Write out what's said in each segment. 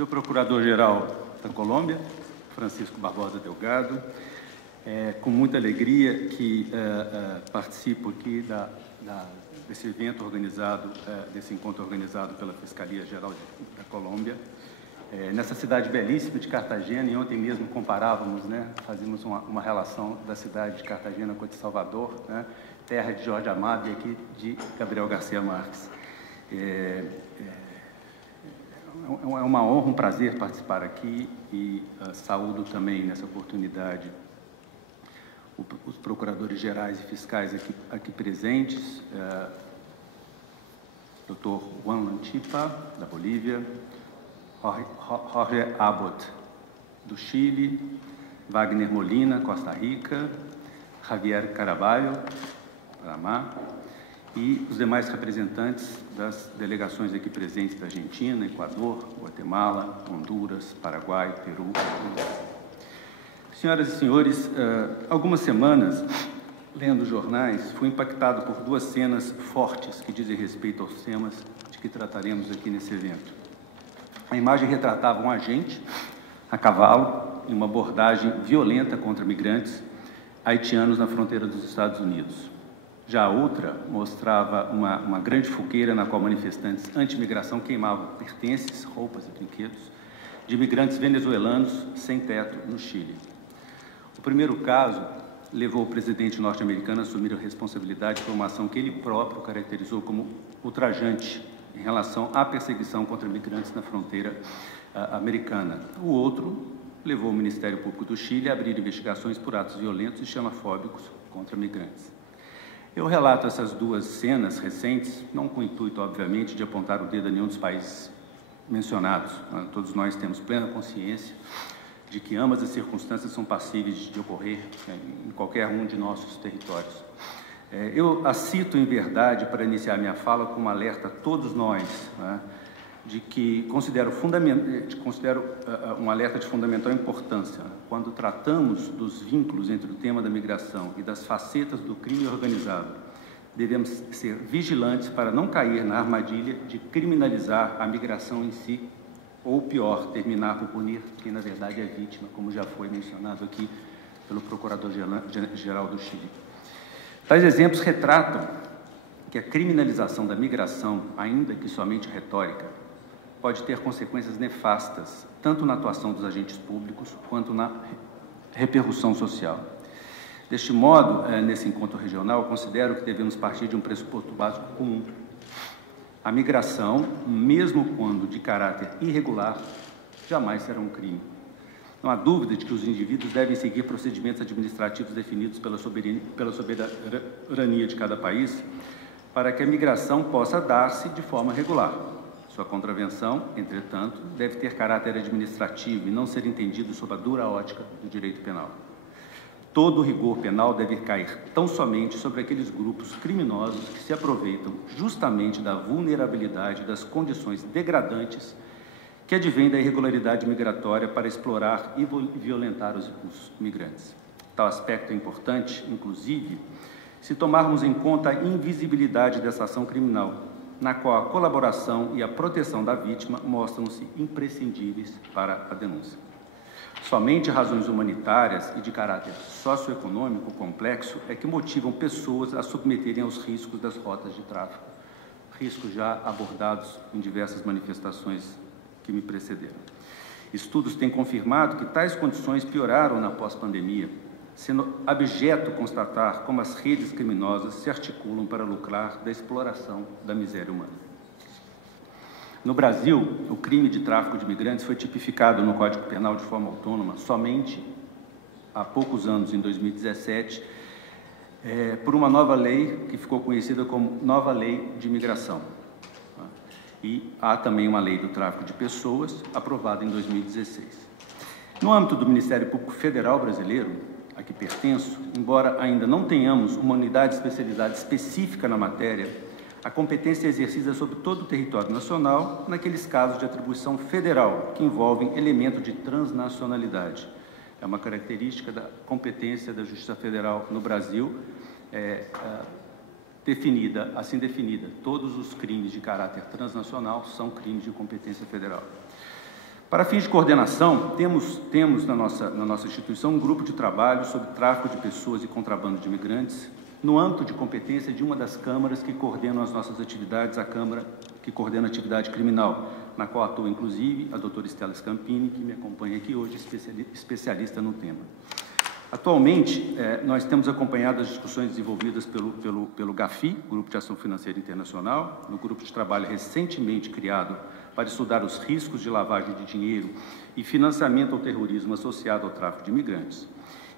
Senhor Procurador-Geral da Colômbia, Francisco Barbosa Delgado, com muita alegria que participo aqui desse evento organizado, desse encontro organizado pela Fiscalia Geral da Colômbia, nessa cidade belíssima de Cartagena, e ontem mesmo comparávamos, fazíamos uma relação da cidade de Cartagena com a de Salvador, terra de Jorge Amado e aqui de Gabriel Garcia Marques. É uma honra, um prazer participar aqui e saúdo também nessa oportunidade os procuradores gerais e fiscais aqui presentes, Dr. Juan Lanchipa, da Bolívia, Jorge Abbott, do Chile, Wagner Molina, Costa Rica, Javier Caraballo, Panamá, e os demais representantes das delegações aqui presentes da Argentina, Equador, Guatemala, Honduras, Paraguai, Peru. Senhoras e senhores, algumas semanas, lendo jornais, fui impactado por duas cenas fortes que dizem respeito aos temas de que trataremos aqui nesse evento. A imagem retratava um agente a cavalo em uma abordagem violenta contra migrantes haitianos na fronteira dos Estados Unidos. Já a outra mostrava uma grande fogueira na qual manifestantes anti-imigração queimavam pertences, roupas e brinquedos de imigrantes venezuelanos sem teto no Chile. O primeiro caso levou o presidente norte-americano a assumir a responsabilidade por uma ação que ele próprio caracterizou como ultrajante em relação à perseguição contra imigrantes na fronteira americana. O outro levou o Ministério Público do Chile a abrir investigações por atos violentos e xenofóbicos contra migrantes. Eu relato essas duas cenas recentes, não com o intuito, obviamente, de apontar o dedo a nenhum dos países mencionados. Todos nós temos plena consciência de que ambas as circunstâncias são passíveis de ocorrer em qualquer um de nossos territórios. Eu a cito em verdade para iniciar minha fala como alerta a todos nós, de que considero um alerta de fundamental importância quando tratamos dos vínculos entre o tema da migração e das facetas do crime organizado. Devemos ser vigilantes para não cair na armadilha de criminalizar a migração em si, ou pior, terminar por punir quem na verdade é vítima, como já foi mencionado aqui pelo Procurador-Geral do Chile. Tais exemplos retratam que a criminalização da migração, ainda que somente retórica, pode ter consequências nefastas, tanto na atuação dos agentes públicos, quanto na repercussão social. Deste modo, nesse encontro regional, considero que devemos partir de um pressuposto básico comum. A migração, mesmo quando de caráter irregular, jamais será um crime. Não há dúvida de que os indivíduos devem seguir procedimentos administrativos definidos pela soberania de cada país, para que a migração possa dar-se de forma regular. Sua contravenção, entretanto, deve ter caráter administrativo e não ser entendido sob a dura ótica do direito penal. Todo o rigor penal deve cair tão somente sobre aqueles grupos criminosos que se aproveitam justamente da vulnerabilidade das condições degradantes que advêm da irregularidade migratória para explorar e violentar os migrantes. Tal aspecto é importante, inclusive, se tomarmos em conta a invisibilidade dessa ação criminal, na qual a colaboração e a proteção da vítima mostram-se imprescindíveis para a denúncia. Somente razões humanitárias e de caráter socioeconômico complexo é que motivam pessoas a submeterem aos riscos das rotas de tráfico, riscos já abordados em diversas manifestações que me precederam. Estudos têm confirmado que tais condições pioraram na pós-pandemia, sendo abjeto constatar como as redes criminosas se articulam para lucrar da exploração da miséria humana. No Brasil, o crime de tráfico de imigrantes foi tipificado no Código Penal de forma autônoma somente há poucos anos, em 2017, por uma nova lei que ficou conhecida como Nova Lei de Imigração. E há também uma lei do tráfico de pessoas, aprovada em 2016. No âmbito do Ministério Público Federal brasileiro, a que pertenço, embora ainda não tenhamos uma unidade especializada específica na matéria, a competência é exercida sobre todo o território nacional naqueles casos de atribuição federal que envolvem elemento de transnacionalidade. É uma característica da competência da Justiça Federal no Brasil, assim definida. Todos os crimes de caráter transnacional são crimes de competência federal. Para fins de coordenação, temos na nossa instituição um grupo de trabalho sobre tráfico de pessoas e contrabando de imigrantes, no âmbito de competência de uma das câmaras que coordenam as nossas atividades, a Câmara que coordena a atividade criminal, na qual atua, inclusive, a doutora Estela Scampini, que me acompanha aqui hoje, especialista no tema. Atualmente, nós temos acompanhado as discussões desenvolvidas pelo GAFI, Grupo de Ação Financeira Internacional, no grupo de trabalho recentemente criado para estudar os riscos de lavagem de dinheiro e financiamento ao terrorismo associado ao tráfico de imigrantes.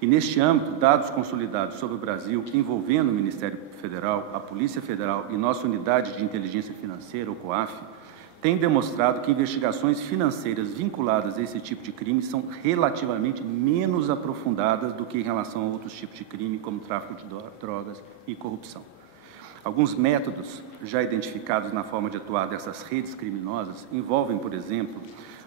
E, neste âmbito, dados consolidados sobre o Brasil, envolvendo o Ministério Federal, a Polícia Federal e nossa Unidade de Inteligência Financeira, o COAF, têm demonstrado que investigações financeiras vinculadas a esse tipo de crime são relativamente menos aprofundadas do que em relação a outros tipos de crime, como tráfico de drogas e corrupção. Alguns métodos já identificados na forma de atuar dessas redes criminosas envolvem, por exemplo,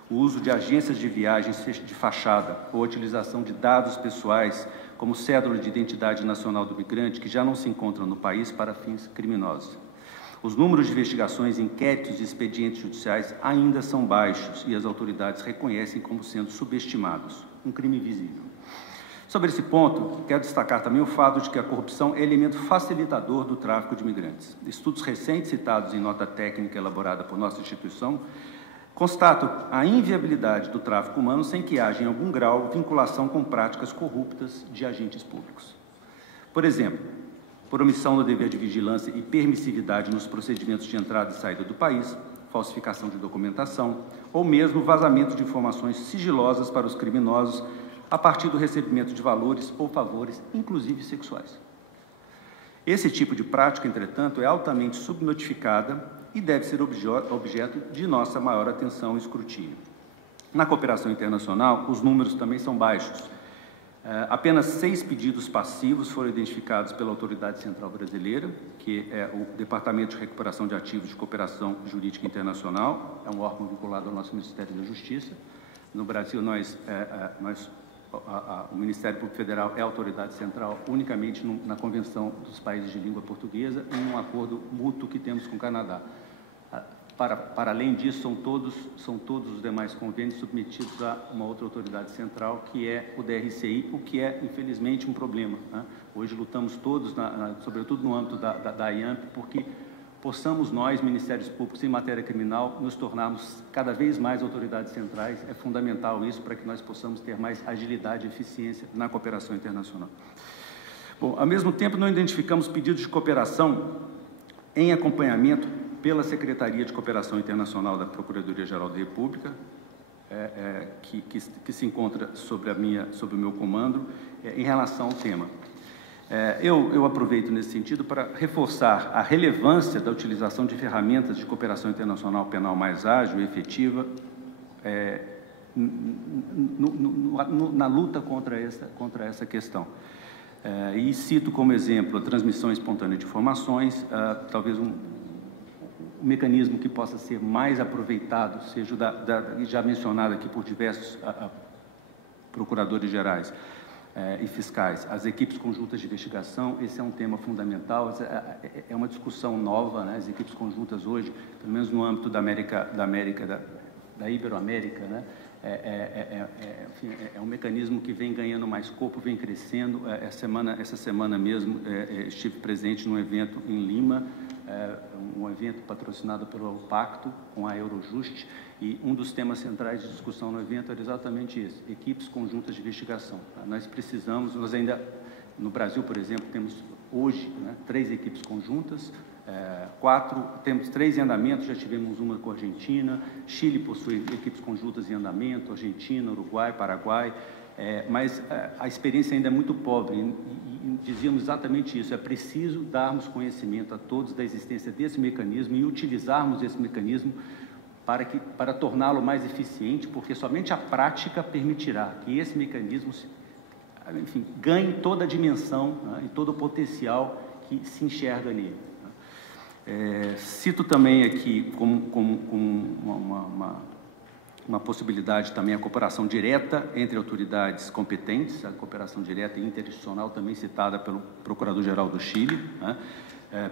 o uso de agências de viagens de fachada ou a utilização de dados pessoais, como cédula de identidade nacional do migrante, que já não se encontram no país para fins criminosos. Os números de investigações, inquéritos e expedientes judiciais ainda são baixos e as autoridades reconhecem como sendo subestimados, um crime invisível. Sobre esse ponto, quero destacar também o fato de que a corrupção é elemento facilitador do tráfico de imigrantes. Estudos recentes citados em nota técnica elaborada por nossa instituição constatam a inviabilidade do tráfico humano sem que haja, em algum grau, vinculação com práticas corruptas de agentes públicos. Por exemplo, por omissão do dever de vigilância e permissividade nos procedimentos de entrada e saída do país, falsificação de documentação ou mesmo vazamento de informações sigilosas para os criminosos a partir do recebimento de valores ou favores, inclusive sexuais. Esse tipo de prática, entretanto, é altamente subnotificada e deve ser objeto de nossa maior atenção e escrutínio. Na cooperação internacional, os números também são baixos. Apenas 6 pedidos passivos foram identificados pela Autoridade Central Brasileira, que é o Departamento de Recuperação de Ativos de Cooperação Jurídica Internacional, é um órgão vinculado ao nosso Ministério da Justiça. No Brasil, o Ministério Público Federal é a autoridade central unicamente na Convenção dos Países de Língua Portuguesa e num acordo mútuo que temos com o Canadá. Para além disso, são todos os demais convênios submetidos a uma outra autoridade central, que é o DRCI, o que é, infelizmente, um problema, né? Hoje lutamos todos, sobretudo no âmbito da IAMP, porque possamos nós, Ministérios Públicos, em matéria criminal, nos tornarmos cada vez mais autoridades centrais. É fundamental isso para que nós possamos ter mais agilidade e eficiência na cooperação internacional. Bom, ao mesmo tempo, não identificamos pedidos de cooperação em acompanhamento pela Secretaria de Cooperação Internacional da Procuradoria-Geral da República, que se encontra sobre o meu comando, em relação ao tema. Eu aproveito nesse sentido para reforçar a relevância da utilização de ferramentas de cooperação internacional penal mais ágil e efetiva na luta contra essa questão. E cito como exemplo a transmissão espontânea de informações, talvez um mecanismo que possa ser mais aproveitado, seja já mencionado aqui por diversos procuradores gerais e fiscais, as equipes conjuntas de investigação. Esse é um tema fundamental, é uma discussão nova, né? As equipes conjuntas hoje, pelo menos no âmbito da Iberoamérica, né? Enfim, é um mecanismo que vem ganhando mais corpo, vem crescendo. Essa semana mesmo estive presente num evento em Lima, um evento patrocinado pelo Pacto com a Eurojust, e um dos temas centrais de discussão no evento era exatamente esse: equipes conjuntas de investigação. Nós ainda, no Brasil, por exemplo, temos hoje, né, 3 equipes conjuntas, temos 3 em andamento, já tivemos uma com a Argentina, Chile possui equipes conjuntas em andamento, Argentina, Uruguai, Paraguai, mas a experiência ainda é muito pobre e dizíamos exatamente isso: é preciso darmos conhecimento a todos da existência desse mecanismo e utilizarmos esse mecanismo para torná-lo mais eficiente, porque somente a prática permitirá que esse mecanismo, enfim, ganhe toda a dimensão, né, e todo o potencial que se enxerga nele. Cito também aqui como uma possibilidade também a cooperação direta entre autoridades competentes, a cooperação direta e interinstitucional, também citada pelo Procurador-Geral do Chile, né?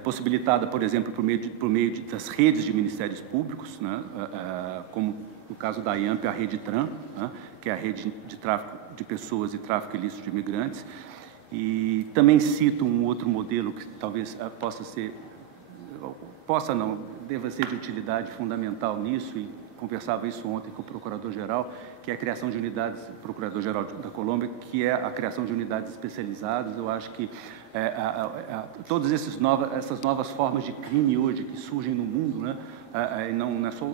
Possibilitada, por exemplo, por meio das redes de ministérios públicos, né? Como no caso da IAMP, a Rede Tran, né, que é a rede de tráfico de pessoas e tráfico ilícito de imigrantes. E também cito um outro modelo que talvez deva ser de utilidade fundamental nisso, e conversava isso ontem com o Procurador-Geral, que é a criação de unidades, Procurador-Geral da Colômbia, que é a criação de unidades especializadas. Eu acho que todas essas novas formas de crime hoje que surgem no mundo, né,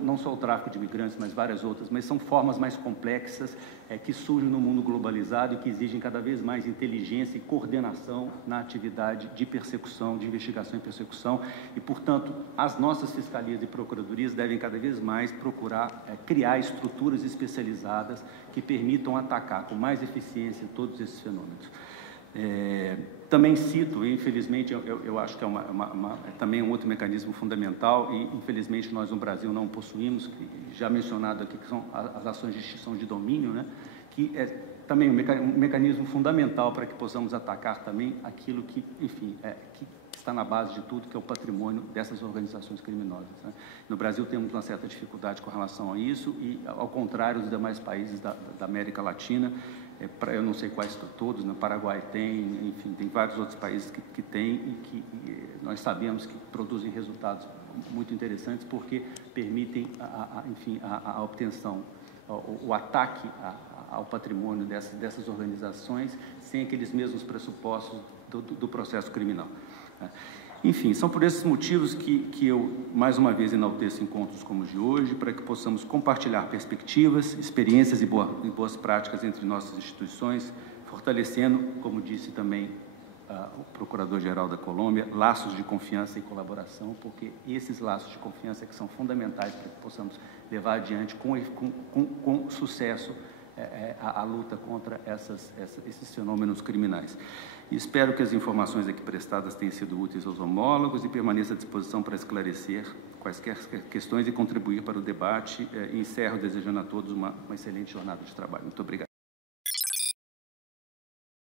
não só o tráfico de imigrantes, mas várias outras, mas são formas mais complexas que surgem no mundo globalizado e que exigem cada vez mais inteligência e coordenação na atividade de persecução, de investigação e persecução, e, portanto, as nossas fiscalias e procuradorias devem cada vez mais procurar criar estruturas especializadas que permitam atacar com mais eficiência todos esses fenômenos. Também cito, infelizmente, eu acho que é também um outro mecanismo fundamental, e infelizmente nós no Brasil não possuímos, que já mencionado aqui, que são as ações de extinção de domínio, né, que é também um mecanismo fundamental para que possamos atacar também aquilo que, enfim, que está na base de tudo, que é o patrimônio dessas organizações criminosas, né? No Brasil temos uma certa dificuldade com relação a isso, e ao contrário dos demais países da América Latina, eu não sei quais todos, no Paraguai tem, enfim, tem vários outros países que têm, e que nós sabemos que produzem resultados muito interessantes, porque permitem, enfim, a obtenção, o ataque ao patrimônio dessas organizações, sem aqueles mesmos pressupostos do processo criminal. Enfim, são por esses motivos que eu, mais uma vez, enalteço encontros como os de hoje, para que possamos compartilhar perspectivas, experiências e boas práticas entre nossas instituições, fortalecendo, como disse também o Procurador-Geral da Colômbia, laços de confiança e colaboração, porque esses laços de confiança que são fundamentais para que possamos levar adiante com sucesso a luta contra esses fenômenos criminais. E espero que as informações aqui prestadas tenham sido úteis aos homólogos e permaneça à disposição para esclarecer quaisquer questões e contribuir para o debate. E encerro desejando a todos uma excelente jornada de trabalho. Muito obrigado.